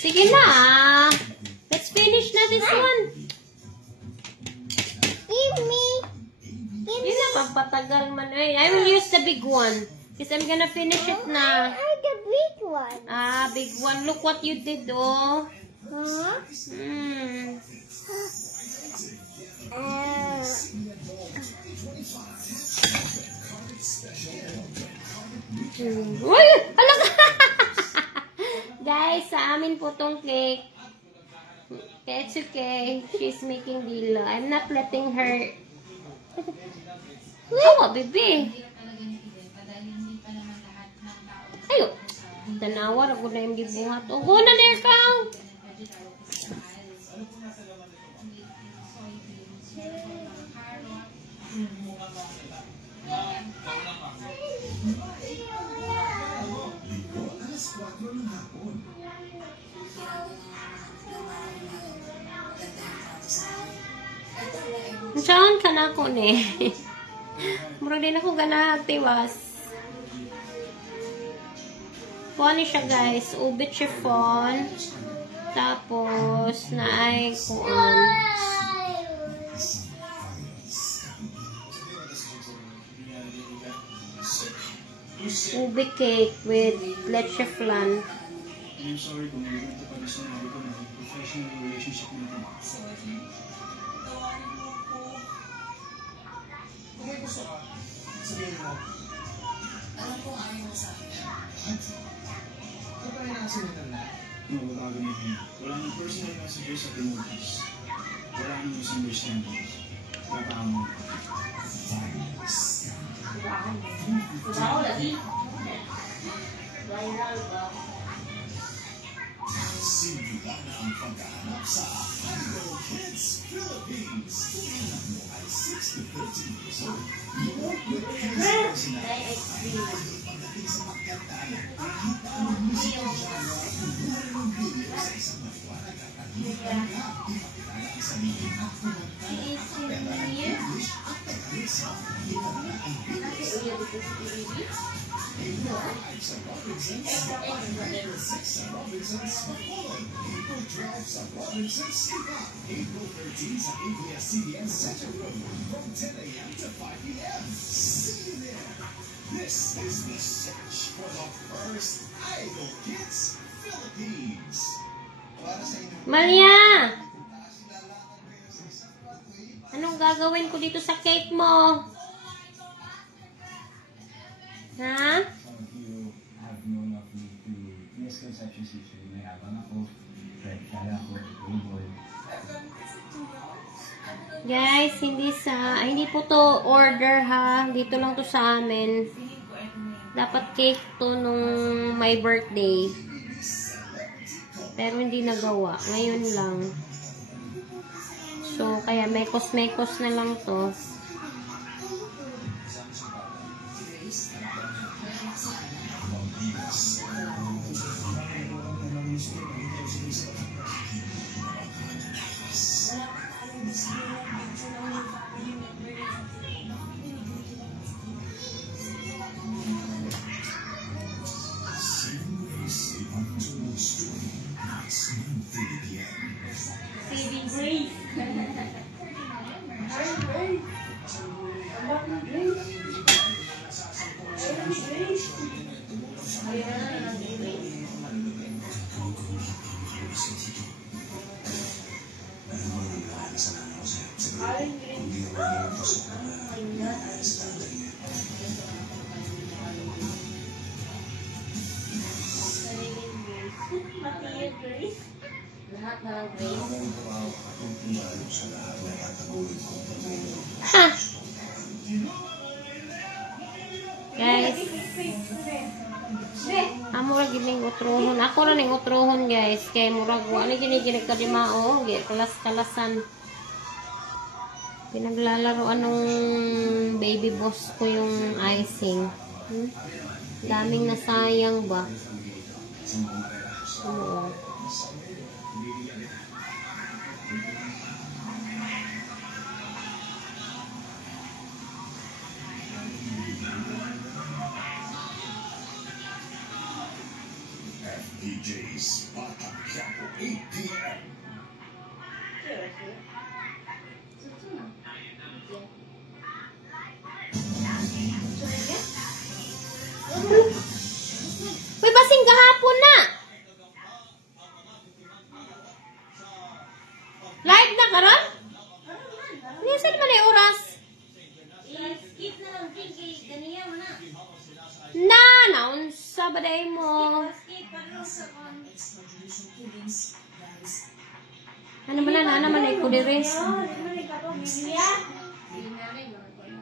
Sige na. Let's finish na this one. Give me. Yun na, pampatagal man. I will use the big one. Because I'm gonna finish it na. The big one. Ah, big one. Look what you did, oh. Huh? Uy! Hala ka! Guys, sa amin po tong cake. It's okay. She's making deal. I'm not letting her. Awa, bebe. Ayo. Tanawar ako na yung gibuhat. Ugo na na ikaw. Saan ka na ako ne? Murag din ako ganahan tiwas. Kuha ni siya guys. Ubit chiffon. Tapos na ay kuan. Ube cake with leche flan. I'm sorry kung ito pa gusto na ko na professional relationship natin. Kung may gusto ka, sabihin mo. Alam ko ayaw mo sa akin. Ano pa rin nakasinitan na? No, wala ganyan. Wala nang personal messages at emojis. Wala nang misunderstanding. Nakakaamon. Diba lagi? Viral ba? Simulan ang paghahanap sa Hero Kids Philippines. Kailan mo ay 6 to 13 years old. Work with kids pagdating sa pagkantayan. Kahit anong music genre, buhay ng video sa isang maliwanag at nagiging ipakilala ang sarili at kumanta ng akapela ng English at Tagalog. Ito na ang video. April 5 sa Robinsons, April 6 sa Robinsons, Bacolod, April 12 sa Robinsons, Sipa, April 13 sa ABS-CBN Center Road from 10 a.m. to 5 p.m. See you there! This is the search for the first Idol Kids Philippines. Para sa inyo, Malia! Anong gagawin ko dito sa cake mo? Ha? Some of you have known of me through misconceptions usually. May habang ako, kaya ako, boy. Guys, hindi po to order ha. Dito lang to sa amin. Dapat cake to nung my birthday. Pero hindi nagawa. Ngayon lang. So, kaya mekos na lang to. Ha! Guys, murag gining utrohon. Ako ra ning utrohon guys. Kay murag ano gini kadimao, kalas-kalasan. Pinaglalaro anong baby boss ko yung icing. Daming nasayang ba? Oo. DJs Batang Quiapo, 8 p.m. Uy, basing gahapon na. Live na karon? Saan man ay oras? Skip na lang, Pinky. Ganiya mo na. Naunsa ba day mo? Skip, pero sa kon. Ano man na, naman ay kudiris. Di mo rin ka po, Biblia. Di na rin, mga ko na.